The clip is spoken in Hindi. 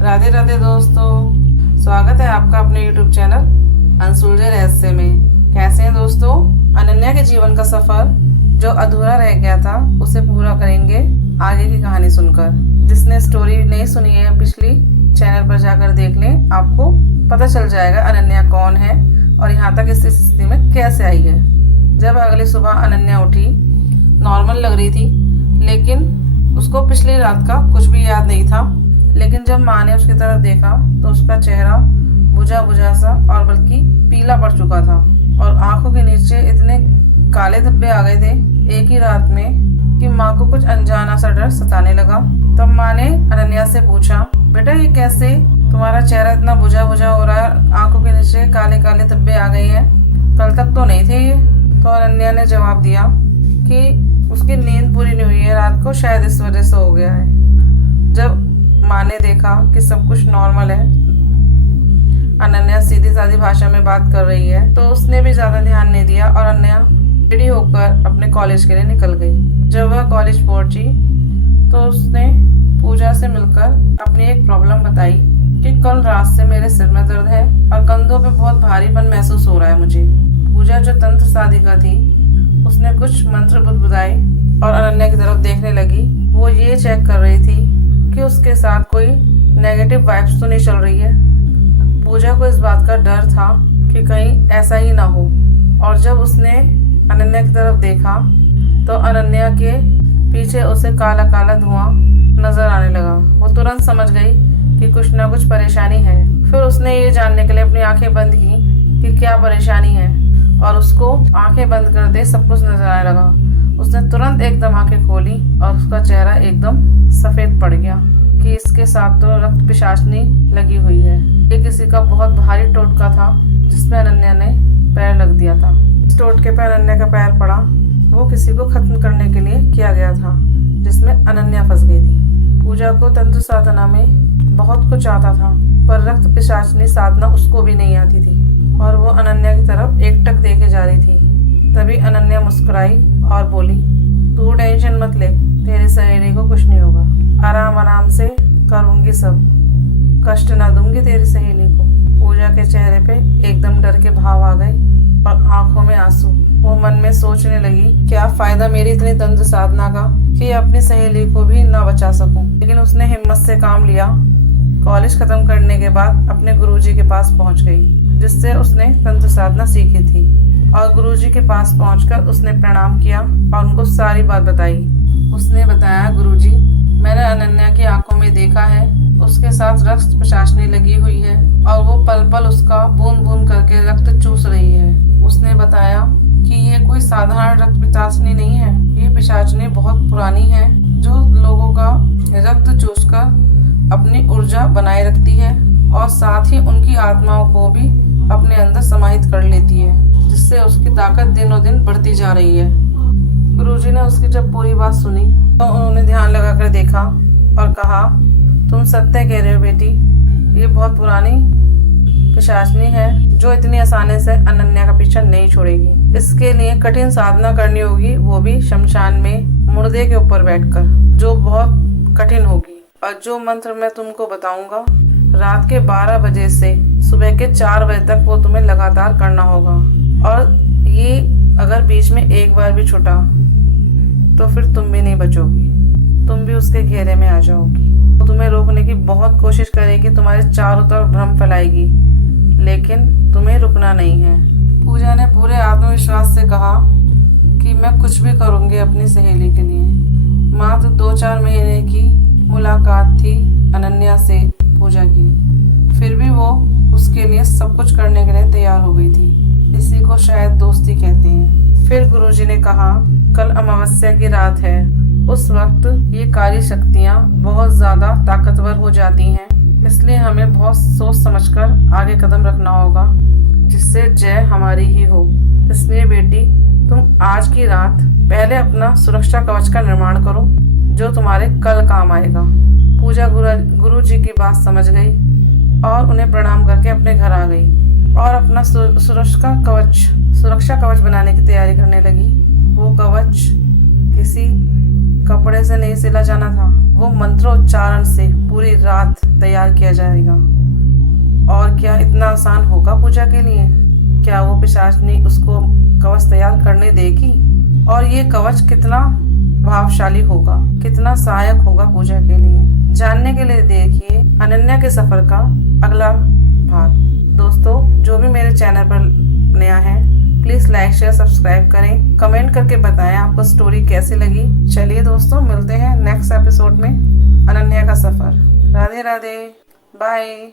राधे राधे दोस्तों, स्वागत है आपका अपने YouTube चैनल अनसुलझे रहस्य में। कैसे हैं दोस्तों? अनन्या के जीवन का सफर जो अधूरा रह गया था उसे पूरा करेंगे आगे की कहानी सुनकर। जिसने स्टोरी नहीं सुनी है पिछली, चैनल पर जाकर देख लें, आपको पता चल जाएगा अनन्या कौन है और यहाँ तक इस स्थिति में कैसे आई है। जब अगली सुबह अनन्या उठी, नॉर्मल लग रही थी, लेकिन उसको पिछली रात का कुछ भी याद नहीं था। लेकिन जब माँ ने उसकी तरफ देखा तो उसका चेहरा बुझा बुझा सा और बल्कि पीला पड़ चुका था और आंखों के नीचे इतने काले धब्बे आ गए थे एक ही रात में कि माँ को कुछ अनजाना सा डर सताने लगा। तब माँ ने अनन्या से पूछा, बेटा ये कैसे? तुम्हारा चेहरा इतना बुझा बुझा हो रहा है, आंखों के नीचे काले काले धब्बे आ गए हैं, कल तक तो नहीं थे ये। तो अनन्या ने जवाब दिया कि उसकी नींद पूरी नहीं हुई है रात को, शायद इस वजह से हो गया है। जब माँ ने देखा कि सब कुछ नॉर्मल है, अनन्या सीधी सादी भाषा में बात कर रही है, तो उसने भी ज्यादा ध्यान नहीं दिया और अनन्या रेडी होकर अपने कॉलेज के लिए निकल गई। जब वह कॉलेज पहुंची तो उसने पूजा से मिलकर अपनी एक प्रॉब्लम बताई कि कल रात से मेरे सिर में दर्द है और कंधों पे बहुत भारीपन महसूस हो रहा है मुझे। पूजा जो तंत्र साधिका थी, उसने कुछ मंत्र बुदबुदाए और अनन्या की तरफ देखने लगी। वो ये चेक कर रही थी कि उसके साथ कोई नेगेटिव वाइब्स तो नहीं चल रही है। पूजा को इस बात का डर था कि कहीं ऐसा ही ना हो, और जब उसने अनन्या की तरफ देखा तो अनन्या के पीछे उसे काला काला धुआं नजर आने लगा। वो तुरंत समझ गई कि कुछ ना कुछ परेशानी है। फिर उसने ये जानने के लिए अपनी आंखें बंद की कि क्या परेशानी है, और उसको आंखें बंद करते सब कुछ नजर आने लगा। उसने तुरंत एकदम आंखें खोली और उसका चेहरा एकदम सफेद पड़ गया कि इसके साथ तो रक्त पिशाचनी लगी हुई है। ये किसी का बहुत भारी टोटका था जिसमें अनन्या ने पैर लग दिया था। इस टोटके पर अनन्या का पैर पड़ा, वो किसी को खत्म करने के लिए किया गया था जिसमें अनन्या फंस गई थी। पूजा को तंत्र साधना में बहुत कुछ आता था, पर रक्त पिशाचनी साधना उसको भी नहीं आती थी और वो अनन्या की तरफ एकटक देखे जा रही थी। तभी अनन्या मुस्कुराई और बोली, तू टेंशन मत ले, तेरे सहेली को कुछ नहीं होगा, आराम आराम से करूंगी सब, कष्ट ना दूंगी तेरी सहेली को। पूजा के चेहरे पे एकदम डर के भाव आ गए और आंखों में आंसू। वो मन में सोचने लगी, क्या फायदा मेरी इतनी तंत्र साधना का कि अपनी सहेली को भी ना बचा सकूं। लेकिन उसने हिम्मत से काम लिया। कॉलेज खत्म करने के बाद अपने गुरुजी के पास पहुंच गई, जिससे उसने तंत्र साधना सीखी थी। और गुरुजी के पास पहुंचकर उसने प्रणाम किया और उनको सारी बात बताई। उसने बताया, गुरुजी, मैंने अनन्या की आंखों में देखा है, उसके साथ रक्त पिशाचनी लगी हुई है और वो पल पल उसका बूंद बूंद करके रक्त चूस रही है। उसने बताया कि ये कोई साधारण रक्त पिशाचनी नहीं है, ये पिशाचनी बहुत पुरानी है जो लोगों का रक्त चूसकर अपनी ऊर्जा बनाए रखती है और साथ ही उनकी आत्माओं को भी अपने अंदर समाहित कर लेती है, जिससे उसकी ताकत दिनों दिन बढ़ती जा रही है। गुरुजी ने उसकी जब पूरी बात सुनी तो उन्होंने ध्यान लगाकर देखा और कहा, तुम सत्य कह रहे हो बेटी, ये बहुत पुरानी पिशाचनी है जो इतनी आसानी से अनन्या का पीछा नहीं छोड़ेगी। इसके लिए कठिन साधना करनी होगी, वो भी शमशान में मुर्दे के ऊपर बैठकर, जो बहुत कठिन होगी। और जो मंत्र मैं तुमको बताऊंगा, रात के 12 बजे से सुबह के 4 बजे तक वो तुम्हें लगातार करना होगा। और ये अगर बीच में एक बार भी छूटा तो फिर तुम भी नहीं बचोगी, तुम भी उसके घेरे में आ जाओगी। वो तुम्हें रोकने की बहुत कोशिश करेगी, तुम्हारे चारों तरफ भ्रम फैलाएगी, लेकिन तुम्हें रुकना नहीं है। पूजा ने पूरे आत्मविश्वास से कहा कि मैं कुछ भी करूंगी अपनी सहेली के लिए। मात्र 2-4 महीने की मुलाकात थी अनन्या से पूजा की, फिर भी वो उसके लिए सब कुछ करने के लिए तैयार हो गई थी। इसी को शायद दोस्ती कहते हैं। फिर गुरुजी ने कहा, कल अमावस्या की रात है, उस वक्त ये कार्य शक्तियाँ बहुत ज्यादा ताकतवर हो जाती हैं, इसलिए हमें बहुत सोच समझकर आगे कदम रखना होगा, जिससे जय हमारी ही हो। इसलिए बेटी, तुम आज की रात पहले अपना सुरक्षा कवच का निर्माण करो, जो तुम्हारे कल काम आएगा। पूजा गुरुजी की बात समझ गई और उन्हें प्रणाम करके अपने घर आ गई और अपना सुरक्षा कवच बनाने की तैयारी करने लगी। वो कवच किसी कपड़े से नहीं सिला जाना था, वो मंत्रोच्चारण से पूरी पूरी रात तैयार किया जाएगा। और क्या इतना आसान होगा पूजा के लिए? क्या वो पिशाचनी उसको कवच तैयार करने देगी? और ये कवच कितना प्रभावशाली होगा, कितना सहायक होगा पूजा के लिए? जानने के लिए देखिए अनन्या के सफर का अगला भाग। दोस्तों, जो भी मेरे चैनल पर नया है प्लीज लाइक शेयर सब्सक्राइब करें, कमेंट करके बताएं आपको स्टोरी कैसी लगी। चलिए दोस्तों, मिलते हैं नेक्स्ट एपिसोड में अनन्या का सफर। राधे राधे, बाय।